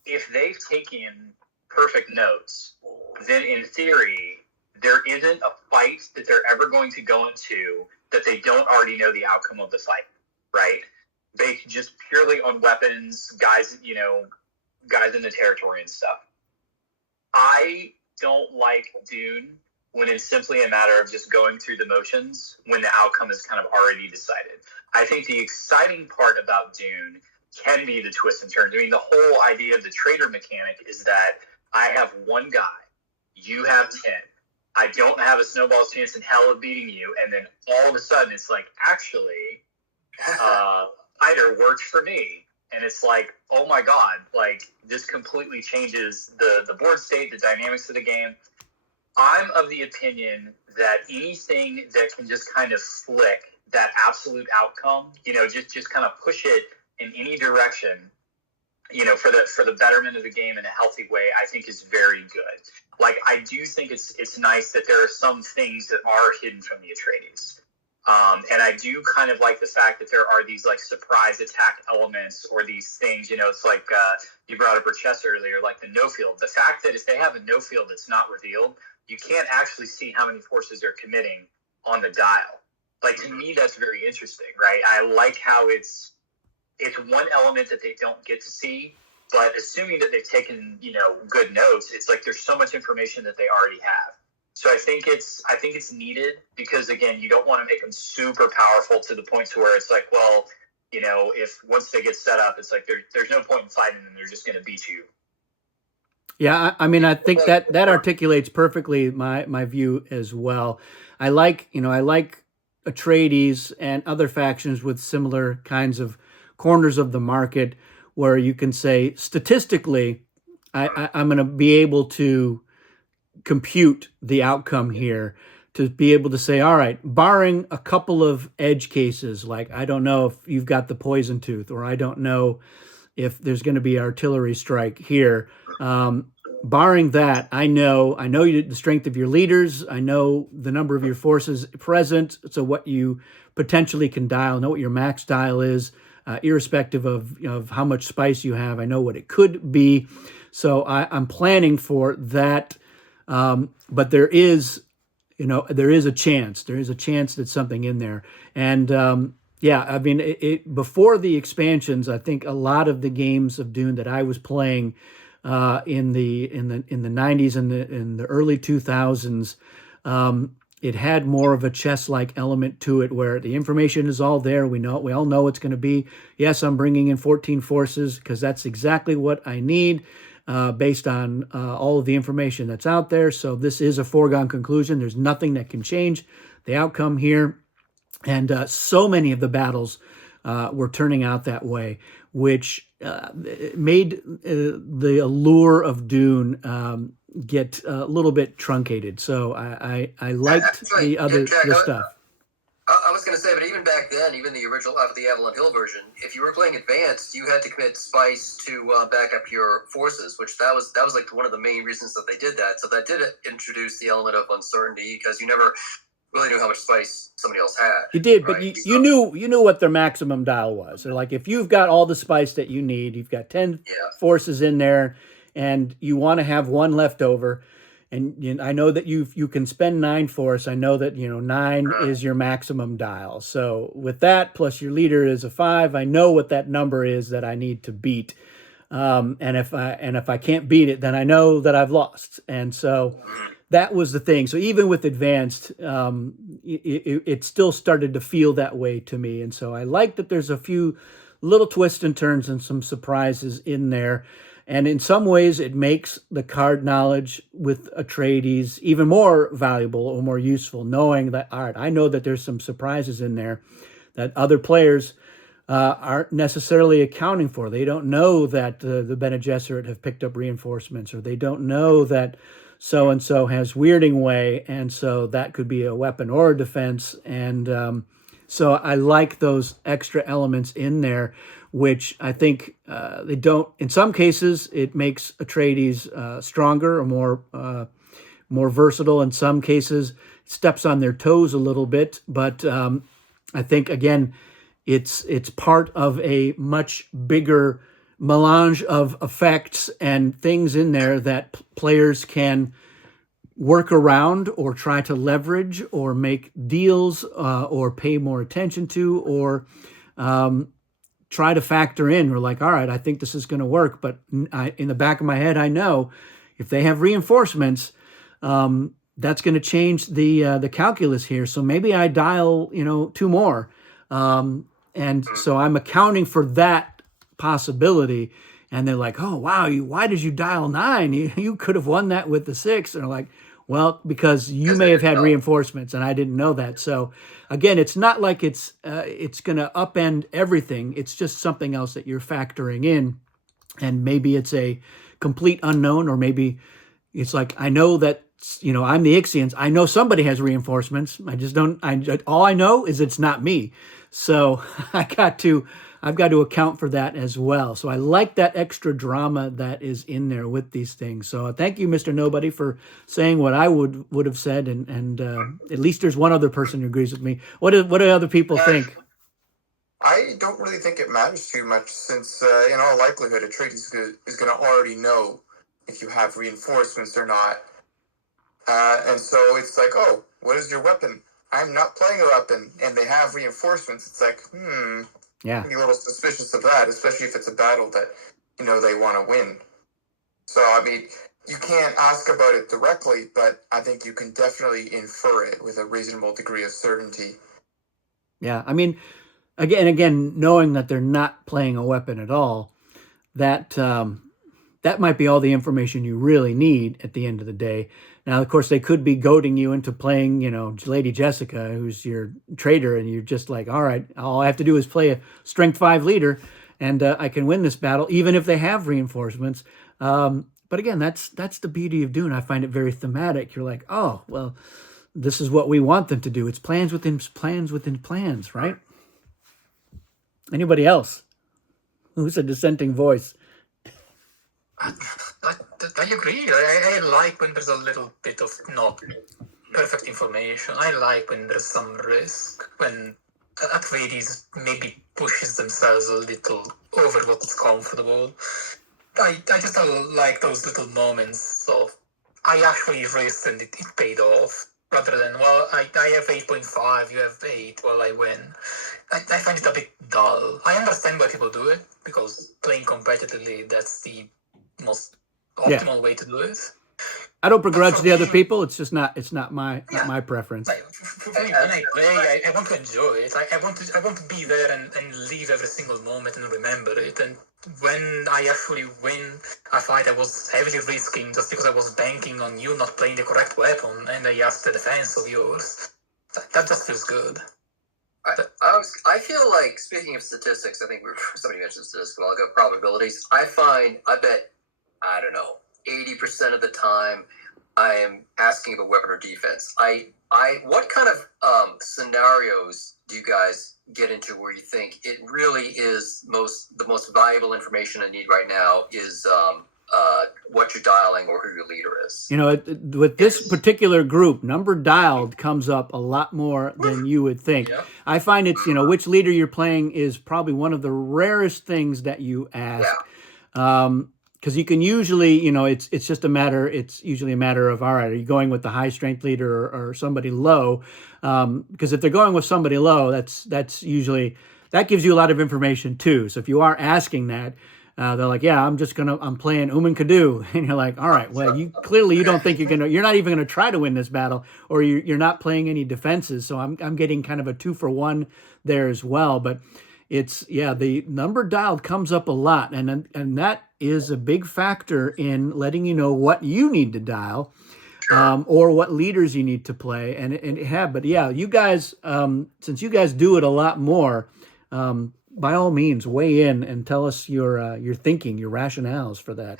if they've taken perfect notes, then in theory, there isn't a fight that they're ever going to go into that they don't already know the outcome of the fight, right? They just purely on weapons, guys in the territory and stuff. I don't like Dune when it's simply a matter of just going through the motions when the outcome is kind of already decided. I think the exciting part about Dune can be the twists and turns. I mean, the whole idea of the trader mechanic is that I have one guy, you have 10. I don't have a snowball's chance in hell of beating you, and then all of a sudden it's like, actually, Spider works for me. And it's like, oh my God, like this completely changes the board state, the dynamics of the game. I'm of the opinion that anything that can just kind of flick that absolute outcome, just kind of push it in any direction, for the betterment of the game in a healthy way, I think is very good. Like, I do think it's nice that there are some things that are hidden from the Atreides. And I do kind of like the fact that there are these like surprise attack elements or these things, it's like you brought up Richese earlier, like the no field. The fact that if they have a no field that's not revealed, you can't actually see how many forces they're committing on the dial. Like, to me, that's very interesting, right? I like how it's one element that they don't get to see, but assuming that they've taken, good notes, it's like there's so much information that they already have. So I think it's needed because, again, you don't want to make them super powerful to the point to where it's like, well, if once they get set up, it's like there's no point in fighting them. They're just going to beat you. Yeah, I mean, I think that articulates perfectly my view as well. I like Atreides and other factions with similar kinds of corners of the market where you can say, statistically, I'm going to be able to compute the outcome here, to be able to say, all right, barring a couple of edge cases, like I don't know if you've got the poison tooth, or I don't know if there's going to be artillery strike here. Barring that, I know the strength of your leaders. I know the number of your forces present. So what you potentially can dial, know what your max dial is, irrespective of how much spice you have. I know what it could be. So I'm planning for that. But there is a chance. There is a chance that something in there. And yeah, I mean, before the expansions, I think a lot of the games of Dune that I was playing in the 90s and in the early 2000s, it had more of a chess-like element to it, where the information is all there. We all know it's going to be. Yes, I'm bringing in 14 forces because that's exactly what I need. Based on all of the information that's out there. So this is a foregone conclusion. There's nothing that can change the outcome here. And so many of the battles were turning out that way, which made the allure of Dune get a little bit truncated. So I liked the stuff. I was going to say, but even back then, even the original the Avalon Hill version, if you were playing advanced, you had to commit spice to back up your forces, which that was like one of the main reasons that they did that. So that did introduce the element of uncertainty because you never really knew how much spice somebody else had. You did, right? But you knew what their maximum dial was. So like if you've got all the spice that you need, you've got 10 forces in there, and you want to have one left over. And I know that you can spend 9 force. I know that 9 is your maximum dial. So with that, plus your leader is a 5, I know what that number is that I need to beat. And if I can't beat it, then I know that I've lost. And so that was the thing. So even with advanced, it still started to feel that way to me. And so I like that there's a few little twists and turns and some surprises in there. And in some ways, it makes the card knowledge with Atreides even more valuable or more useful, knowing that, all right, I know that there's some surprises in there that other players aren't necessarily accounting for. They don't know that the Bene Gesserit have picked up reinforcements, or they don't know that so-and-so has Weirding Way, and so that could be a weapon or a defense. And so I like those extra elements in there, which I think they don't. In some cases, it makes Atreides stronger or more versatile. In some cases, it steps on their toes a little bit. But I think, again, it's part of a much bigger melange of effects and things in there that players can work around or try to leverage or make deals or pay more attention to or try to factor in. We're like, all right, I think this is going to work, but in the back of my head, I know if they have reinforcements, that's going to change the calculus here. So maybe I dial 2 more, and so I'm accounting for that possibility, and they're like, oh wow, why did you dial 9? You could have won that with the 6. And they're like, well, because you may have had reinforcements and I didn't know that. So again, it's not like it's going to upend everything. It's just something else that you're factoring in, and maybe it's a complete unknown, or maybe it's like, I know that, I'm the Ixians. I know somebody has reinforcements. I just don't. All I know is it's not me. So I've got to account for that as well. So I like that extra drama that is in there with these things. So thank you, Mr. Nobody, for saying what I would have said. And at least there's one other person who agrees with me. What do other people think? I don't really think it matters too much, since in all likelihood, Atreides is going to already know if you have reinforcements or not. And so it's like, oh, what is your weapon? I'm not playing a weapon, and they have reinforcements. It's like, Yeah. be a little suspicious of that, especially if it's a battle that, they want to win. So, I mean, you can't ask about it directly, but I think you can definitely infer it with a reasonable degree of certainty. Yeah. I mean, again, knowing that they're not playing a weapon at all, that might be all the information you really need at the end of the day. Now, of course, they could be goading you into playing, Lady Jessica, who's your trader, and you're just like, all right, all I have to do is play a strength 5 leader, and I can win this battle, even if they have reinforcements. But again, that's the beauty of Dune. I find it very thematic. You're like, oh, well, this is what we want them to do. It's plans within plans within plans, right? Anybody else? Who's a dissenting voice? I agree. I like when there's a little bit of not perfect information. I like when there's some risk, when Atreides maybe pushes themselves a little over what is comfortable. I just like those little moments of, I actually risked and it paid off, rather than, well, I have 8.5, you have 8, well, I win. I find it a bit dull. I understand why people do it, because playing competitively, that's the most optimal way to do it. I don't begrudge the other people. It's just not my preference. When I play, I want to enjoy it. I want to be there and live every single moment and remember it. And when I actually win a fight I was heavily risking just because I was banking on you not playing the correct weapon, and I asked the defense of yours, that just feels good. I feel like, speaking of statistics, I think somebody mentioned statistics, but I'll go probabilities. I bet, I don't know, 80% of the time I am asking about weapon or defense. What kind of scenarios do you guys get into where you think it really is the most valuable information I need right now is what you're dialing or who your leader is? With this particular group, number dialed comes up a lot more than you would think. Yeah. I find it's, which leader you're playing is probably one of the rarest things that you ask. Yeah. Because you can usually, it's usually a matter of, all right, are you going with the high strength leader or somebody low? Because if they're going with somebody low, that gives you a lot of information too. So if you are asking that, they're like, yeah, I'm playing Kadu. And you're like, all right, well, you don't think you're not even going to try to win this battle, or you're not playing any defenses. So I'm getting kind of a 2-for-1 there as well. But the number dialed comes up a lot, and that is a big factor in letting you know what you need to dial, or what leaders you need to play. But you guys, since you guys do it a lot more, by all means, weigh in and tell us your thinking, your rationales for that.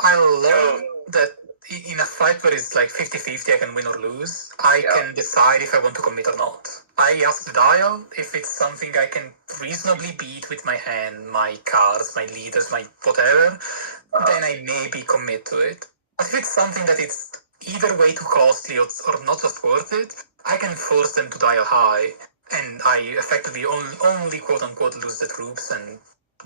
I love that in a fight where it's like 50-50, I can win or lose. I can decide if I want to commit or not. I ask the dial if it's something I can reasonably beat with my hand, my cards, my leaders, my whatever, then I maybe commit to it. But if it's something that it's either way too costly or not just worth it, I can force them to dial high, and I effectively only quote-unquote lose the troops and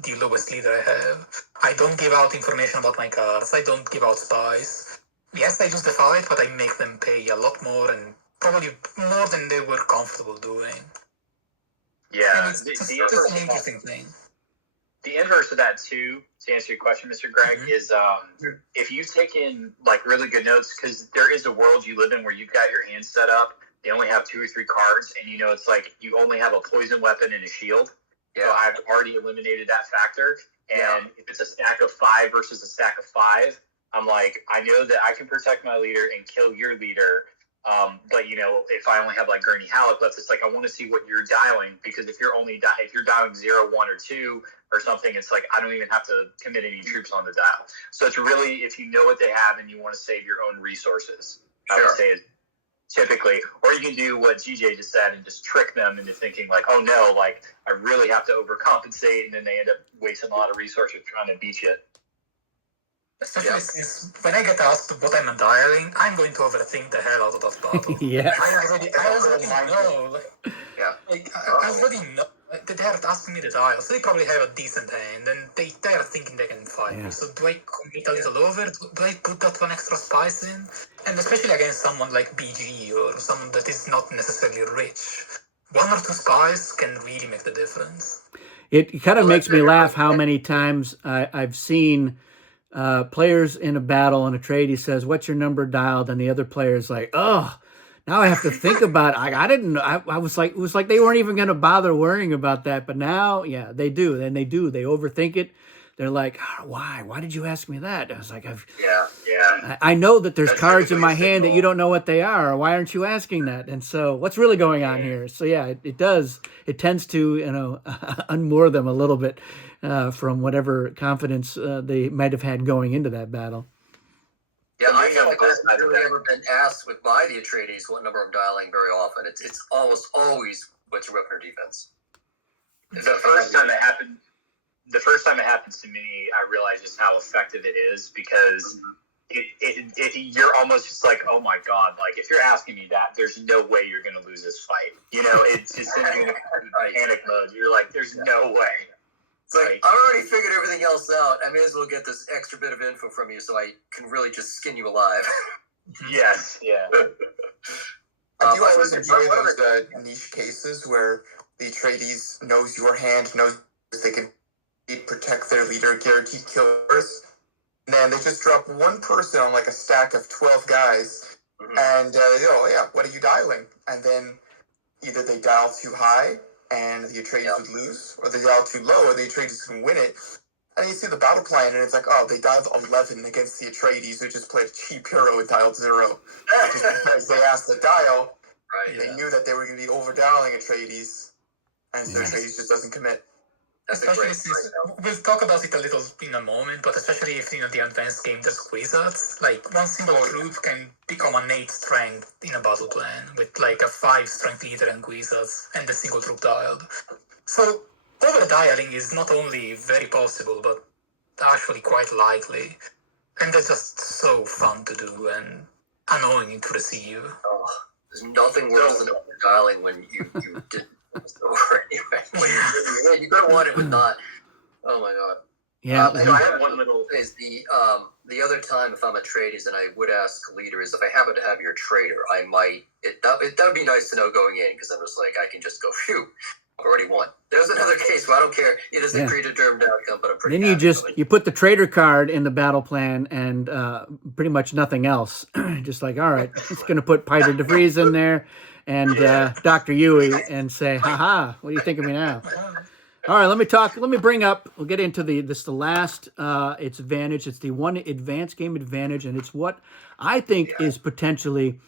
the lowest leader I have. I don't give out information about my cards. I don't give out spies. Yes, I lose the fight, but I make them pay a lot more, and probably more than they were comfortable doing. Yeah, it's just an interesting thing. The inverse of that too, to answer your question, Mr. Greg, is if you've taken like really good notes, because there is a world you live in where you've got your hand set up. They only have 2 or 3 cards, and it's like you only have a poison weapon and a shield, So I've already eliminated that factor. And if it's a stack of 5 versus a stack of 5, I'm like, I know that I can protect my leader and kill your leader. But you know, if I only have like Gurney Halleck left, it's like I want to see what you're dialing, because if you're dialing 0, 1, or 2 or something, it's like I don't even have to commit any troops on the dial. So it's really, if you know what they have and you want to save your own resources, I would say is typically, or you can do what GJ just said and just trick them into thinking like, oh no, like I really have to overcompensate, and then they end up wasting a lot of resources trying to beat you. Especially since when I get asked what I'm dialing, I'm going to overthink the hell out of that battle. Yeah. I already know. Like, I already know. They're asking me to dial, so they probably have a decent hand, and they're thinking they can fight me. So do I commit a little over? Do I put that one extra spice in? And especially against someone like BG or someone that is not necessarily rich, 1 or 2 spice can really make the difference. It kind of makes me laugh how many times I've seen players in a battle, and Atreides says, "What's your number dialed?" And the other player's like, "Oh, now I have to think about it. I didn't know." I was like, it was like they weren't even going to bother worrying about that. But now, yeah, they do. And they do. They overthink it. They're like, "Why? Why did you ask me that?" I was like, I know that there's cards in my hand that you don't know what they are. Why aren't you asking that? And so what's really going on here? So yeah, it does. It tends to, you know, unmoor them a little bit from whatever confidence they might have had going into that battle. Yeah, I feel like I've really never been asked by the Atreides what number I'm dialing very often. It's almost always what's your weapon or defense. The first time it happens to me, I realize just how effective it is, because you're almost just like, oh my god, like if you're asking me that, there's no way you're going to lose this fight. You know, it's just sends you in a panic mode. You're like, there's no way. It's like, I already figured everything else out. I may as well get this extra bit of info from you so I can really just skin you alive. Yes, yeah. I do always enjoy those niche cases where the Atreides knows your hand, knows they can protect their leader, guarantee killers. And then they just drop one person on like a stack of 12 guys, and they go, "Oh yeah, what are you dialing?" And then either they dial too high and the Atreides would lose, or they dial too low and the Atreides can win it. And you see the battle plan, and it's like, oh, they dialed 11 against the Atreides, who just played cheap hero and dialed 0. Just because they asked to dial, they knew that they were going to be over-dialing Atreides, and so Atreides just doesn't commit. Especially since we'll talk about it a little in a moment, but especially if in the advanced game there's Quizards, like one single troop can become an 8 strength in a battle plan with like a 5 strength leader and Quizards and the single troop dialed. So over dialing is not only very possible, but actually quite likely, and they're just so fun to do and annoying to receive. Oh, there's nothing worse than over dialing when you didn't. Over anyway. You could have won it with not. Oh my god. Yeah. And I have one little is the other time if I'm a Atreides and I would ask leaders if I happen to have your trader, I might that would be nice to know going in, because I'm just like I can just go phew, I've already won. There's another case where I don't care. It is a predetermined outcome, but I'm pretty. Then you put the trader card in the battle plan and pretty much nothing else. Just like, all right, it's going to put Peter DeVries in there and Dr. Yui and say, haha, what do you think of me now? All right, let me bring up, we'll get into the last, its advantage. It's the one advanced game advantage, and it's what I think is potentially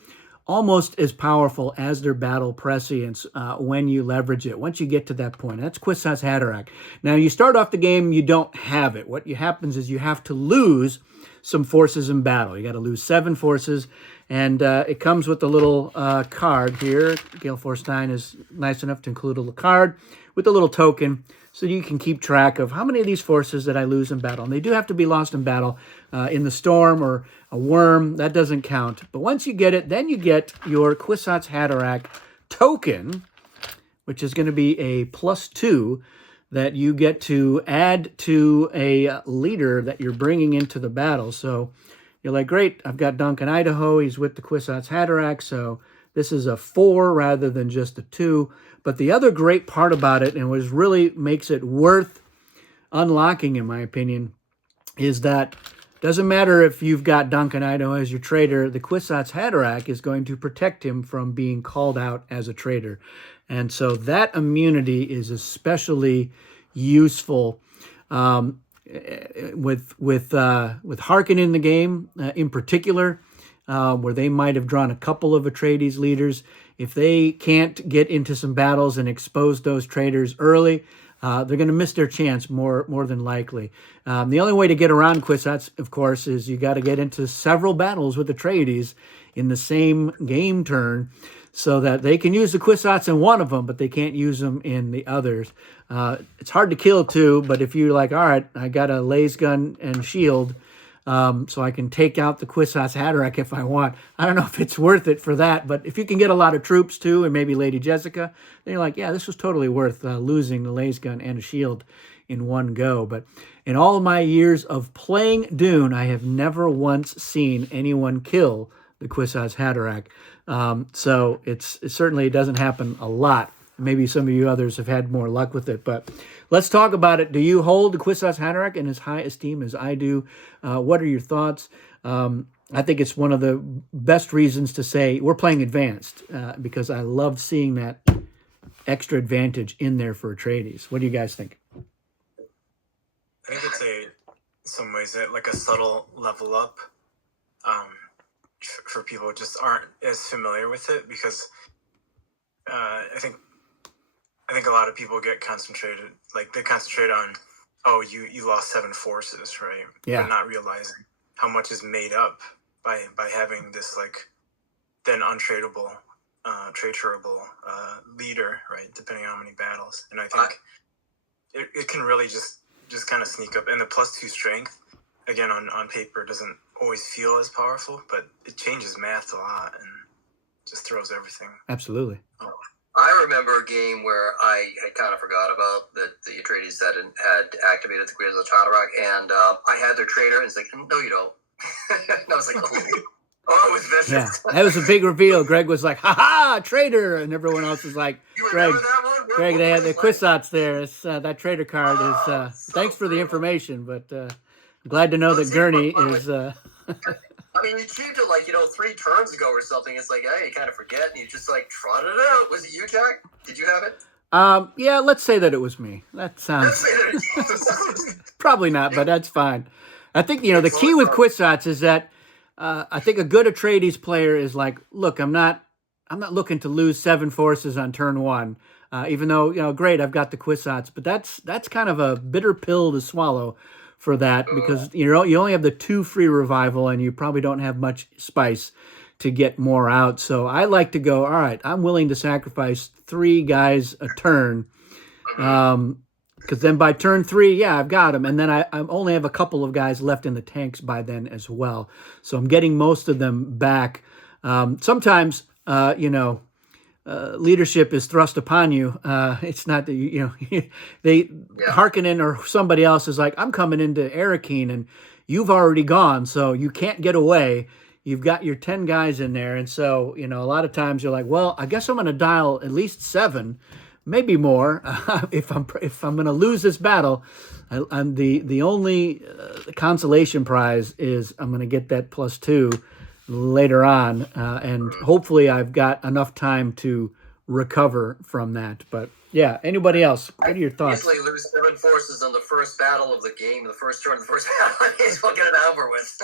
almost as powerful as their battle prescience when you leverage it. Once you get to that point, that's Kwisatz Haderach. Now, you start off the game, you don't have it. What happens is you have to lose some forces in battle. You got to lose 7 forces, and it comes with a little card here. Gale Forstein is nice enough to include a little card with a little token, so you can keep track of how many of these forces that I lose in battle. And they do have to be lost in battle. In the storm or a worm, that doesn't count. But once you get it, then you get your Kwisatz Haderach token, which is going to be a +2 that you get to add to a leader that you're bringing into the battle. So you're like, great, I've got Duncan Idaho. He's with the Kwisatz Haderach, so this is a 4 rather than just a 2. But the other great part about it, and what really makes it worth unlocking, in my opinion, is that doesn't matter if you've got Duncan Idaho as your traitor, the Kwisatz Haderach is going to protect him from being called out as a traitor. And so that immunity is especially useful with Harkonnen in the game in particular, where they might have drawn a couple of Atreides leaders. If they can't get into some battles and expose those traitors early, they're going to miss their chance more than likely. The only way to get around Kwisatz, of course, is you got to get into several battles with Atreides in the same game turn, so that they can use the Kwisatz in one of them, but they can't use them in the others. It's hard to kill two, but if you're like, all right, I got a laser gun and shield, so I can take out the Kwisatz Haderach if I want. I don't know if it's worth it for that, but if you can get a lot of troops too, and maybe Lady Jessica, then you're like, yeah, this was totally worth losing the laser gun and a shield in one go. But in all of my years of playing Dune, I have never once seen anyone kill the Kwisatz Haderach. So it certainly doesn't happen a lot. Maybe some of you others have had more luck with it, but let's talk about it. Do you hold the Kwisatz Haderach in as high esteem as I do? What are your thoughts? I think it's one of the best reasons to say we're playing advanced, because I love seeing that extra advantage in there for Atreides. What do you guys think? I think it's in some ways like a subtle level up for people who just aren't as familiar with it, because I think a lot of people get concentrated, like they concentrate on, oh, you lost 7 forces, right? Yeah. But not realizing how much is made up by having this like then untradeable, traitorable leader, right? Depending on how many battles, and I think it can really just kind of sneak up. And the +2 strength, again, on paper doesn't always feel as powerful, but it changes math a lot and just throws everything. Absolutely. Oh. I remember a game where I had kind of forgot about that the Atreides had activated the Kwisatz Haderach, and I had their traitor, and it's like, no, you don't. And I was like, oh, it was vicious. Yeah, that was a big reveal. Greg was like, "Ha traitor," and everyone else was like, You "Greg, remember that one? Greg, they had the What was it like? Kwisatz there. It's, that traitor card is. So Thanks for the brutal. information, but I'm glad to know that Let's see, Gurney but- is." I mean, you achieved it like 3 turns ago or something. It's like, hey, you kind of forget, and you just like trotted it out. Was it you, Jack? Did you have it? Yeah, let's say that it was me. That sounds probably not, but that's fine. I think the key with Kwisatz is that I think a good Atreides player is like, look, I'm not looking to lose 7 forces on turn 1, even though great, I've got the Kwisatz, but that's kind of a bitter pill to swallow for that, because you only have the 2 free revival, and you probably don't have much spice to get more out. So I like to go, all right, I'm willing to sacrifice 3 guys a turn, because then by turn 3, yeah, I've got them, and then I only have a couple of guys left in the tanks by then as well. So I'm getting most of them back. Sometimes, leadership is thrust upon you. It's not that Harkonnen or somebody else is like, I'm coming into Arrakeen and you've already gone, so you can't get away. You've got your 10 guys in there, and so a lot of times you're like, well, I guess I'm going to dial at least 7, maybe more, if I'm going to lose this battle. I'm the only consolation prize is I'm going to get that +2 later on, and hopefully I've got enough time to recover from that. But yeah, anybody else? What are your thoughts? Easily lose 7 forces on the first battle of the game, the first turn of the first battle. May as well get it over with.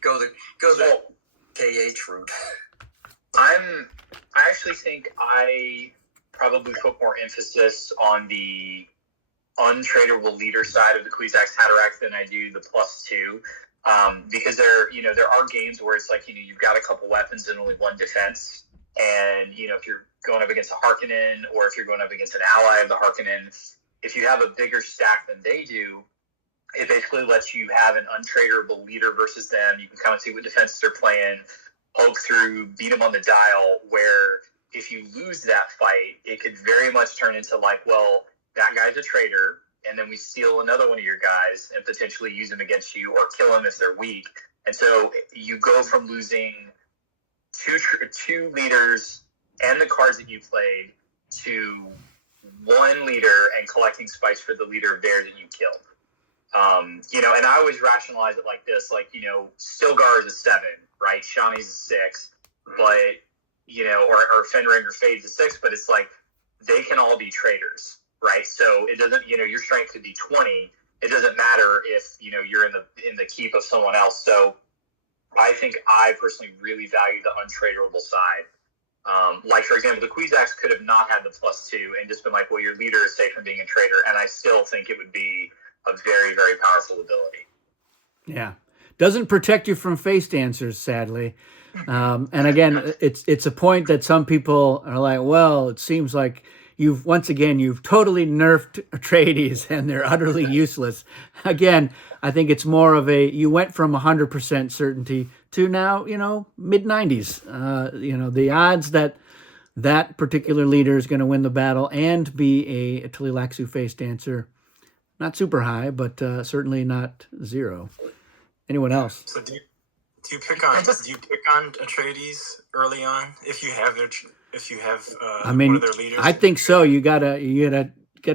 go the KH route. I actually think I probably put more emphasis on the untradeable leader side of the Kwisatz Haderach than I do the +2. Because there are games where it's like, you've got a couple weapons and only 1 defense. And, if you're going up against a Harkonnen, or if you're going up against an ally of the Harkonnen, if you have a bigger stack than they do, it basically lets you have an untradeable leader versus them. You can kind of see what defense they're playing, poke through, beat them on the dial, where if you lose that fight, it could very much turn into like, well, that guy's a traitor, and then we steal another one of your guys and potentially use them against you or kill them if they're weak. And so you go from losing two leaders and the cards that you played to 1 leader and collecting spice for the leader of theirs that you killed. And I always rationalize it like this, like, Stilgar is a 7, right? Shani's a 6, but or Fenrir Fade to 6, but it's like they can all be traitors, right? So it doesn't, your strength could be 20. It doesn't matter if, you're in the keep of someone else. So I think I personally really value the untraderable side. Like, for example, the Kwisatz could have not had the +2 and just been like, well, your leader is safe from being a traitor. And I still think it would be a very, very powerful ability. Yeah. Doesn't protect you from face dancers, sadly. And again, it's a point that some people are like, well, it seems like you've totally nerfed Atreides and they're utterly useless. Again, I think it's more of you went from 100% certainty to now, mid 90s. The odds that particular leader is going to win the battle and be a Tleilaxu face dancer, not super high, but certainly not zero. Anyone else? So do you pick on Atreides early on if you have one of their leaders? I think so. You gotta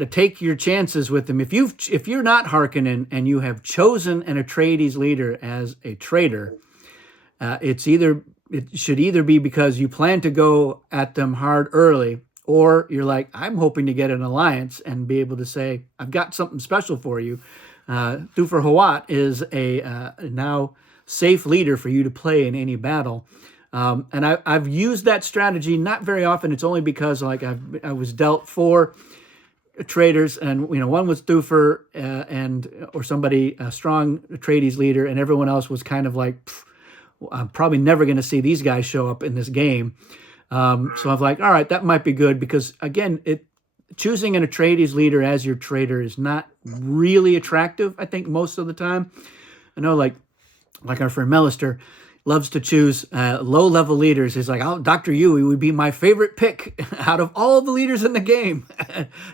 take your chances with them. If you're not Harkonnen and you have chosen an Atreides leader as a traitor, it should either be because you plan to go at them hard early, or you're like, I'm hoping to get an alliance and be able to say, I've got something special for you. Thufir Hawat is a now safe leader for you to play in any battle. And I've used that strategy not very often. It's only because I was dealt 4 traitors, and one was Thufir or somebody, a strong Atreides leader, and everyone else was kind of like, I'm probably never going to see these guys show up in this game. So I'm like, all right, that might be good, because again, choosing an Atreides leader as your traitor is not really attractive, I think, most of the time. I know, like our friend Melister loves to choose low-level leaders. He's like, oh, Dr. Yui would be my favorite pick out of all the leaders in the game.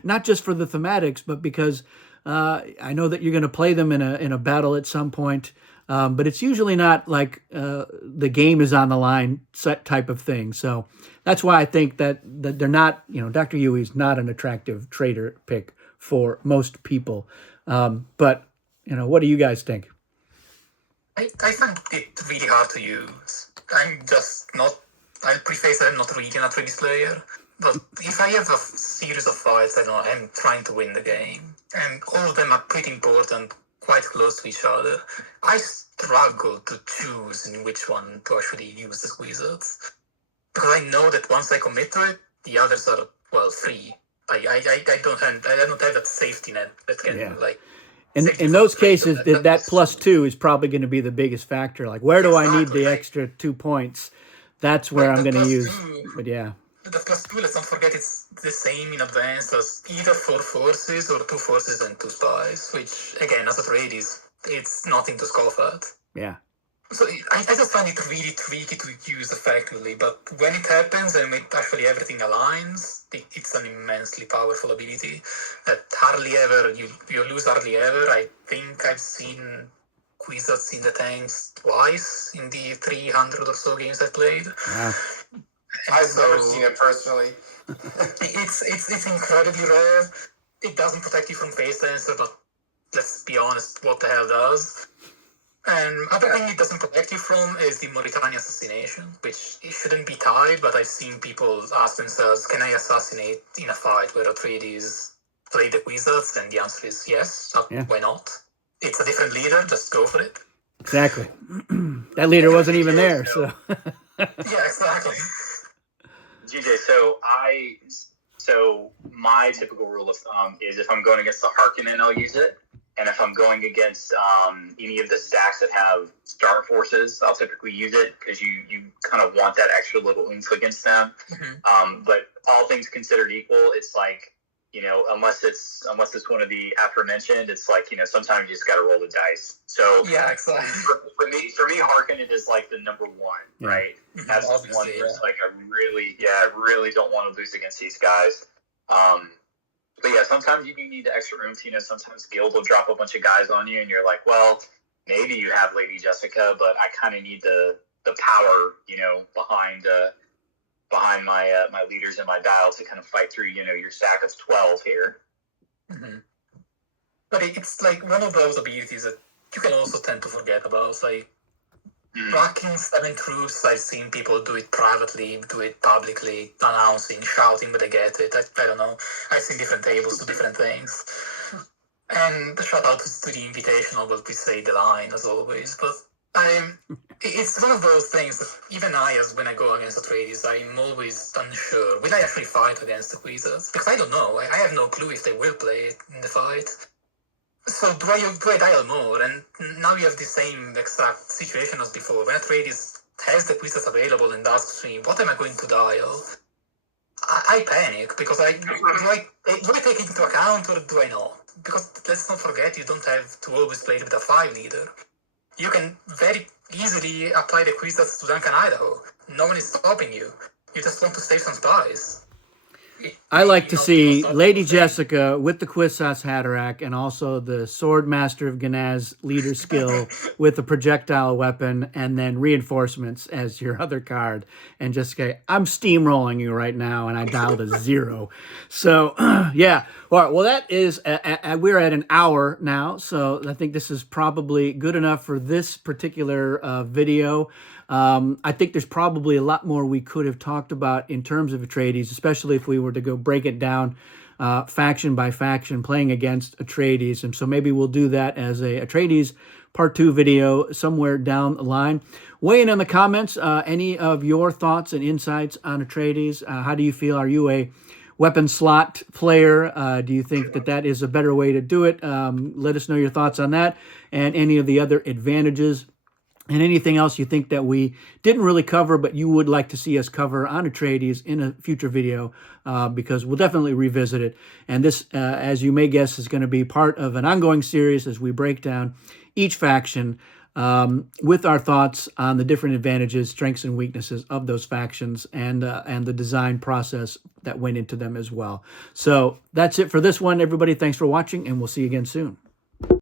Not just for the thematics, but because I know that you're going to play them in a battle at some point. But it's usually not like the game is on the line type of thing. So that's why I think that they're not, Dr. Yui's not an attractive traitor pick for most people. But, what do you guys think? I find it really hard to use. I preface I'm not really an Atreides player, but if I have a series of fights, I don't know, I'm trying to win the game, and all of them are pretty important, quite close to each other, I struggle to choose in which one to actually use the Kwisatz, because I know that once I commit to it, the others are, free. I don't have that safety net that can, In those cases, that +2 is probably going to be the biggest factor. Like, where do I need the extra 2 points? That's where I'm going to use. But yeah. The +2, let's not forget, it's the same in advance as either 4 forces or 2 forces and 2 spies, which, again, as Atreides, it's nothing to scoff at. Yeah. So I just find it really tricky to use effectively, but when it happens and actually everything aligns, it's an immensely powerful ability that hardly ever, you lose hardly ever. I think I've seen Kwisatz in the tanks twice in the 300 or so games I've played. Wow. I've never seen it personally. It's incredibly rare. It doesn't protect you from face dancer, but let's be honest, what the hell does? And other thing it doesn't protect you from is the Mauritania assassination, which it shouldn't be tied, but I've seen people ask themselves, can I assassinate in a fight where Atreides play the Kwisatz? And the answer is yes. Why not? It's a different leader, just go for it. Exactly. That leader wasn't even there, so. Yeah, exactly. GJ, so my typical rule of thumb is if I'm going against the Harkonnen, I'll use it. And if I'm going against any of the stacks that have star forces, I'll typically use it because you kind of want that extra little oomph against them. Mm-hmm. But all things considered equal, it's like, unless it's one of the aforementioned, it's like, sometimes you just got to roll the dice. So yeah, exactly. For me, Harkonnen is like the number one, right? Mm-hmm. That's the one where it's like I really don't want to lose against these guys. But yeah, sometimes you do need the extra oomph. Sometimes Guild will drop a bunch of guys on you, and you're like, well, maybe you have Lady Jessica, but I kind of need the power, behind my leaders in my dial to kind of fight through, your stack of 12 here. Mm-hmm. But it's like one of those abilities that you can also tend to forget about. Like, Rocking 7 troops, I've seen people do it privately, do it publicly, announcing, shouting, but they get it. I don't know. I've seen different tables do different things. And the shout out to the invitational, but we say the line as always. But it's one of those things that even when I go against Atreides, I'm always unsure. Will I actually fight against the Quizas? Because I don't know. I have no clue if they will play it in the fight. So do I dial more? And now you have the same exact situation as before. When Atreides has the Quizas available and asks me, what am I going to dial? I panic because do I take it into account or do I not? Because let's not forget, you don't have to always play with a 5 leader. You can very easily apply the Quizas to Duncan, Idaho. No one is stopping you. You just want to save some spies. I like to see Lady Jessica with the Kwisatz Haderach and also the Sword Master of Ganaz leader skill with the projectile weapon and then reinforcements as your other card. And just say, I'm steamrolling you right now, and I dialed a 0. So, yeah. All right, well, that is, we're at an hour now, so I think this is probably good enough for this particular video. I think there's probably a lot more we could have talked about in terms of Atreides, especially if we were to go break it down faction by faction, playing against Atreides. And so maybe we'll do that as a Atreides Part 2 video somewhere down the line. Weigh in on the comments, any of your thoughts and insights on Atreides. How do you feel? Are you a weapon slot player? Do you think that is a better way to do it? Let us know your thoughts on that and any of the other advantages. And anything else you think that we didn't really cover, but you would like to see us cover on Atreides in a future video, because we'll definitely revisit it. And this, as you may guess, is going to be part of an ongoing series as we break down each faction with our thoughts on the different advantages, strengths, and weaknesses of those factions and the design process that went into them as well. So that's it for this one, everybody. Thanks for watching, and we'll see you again soon.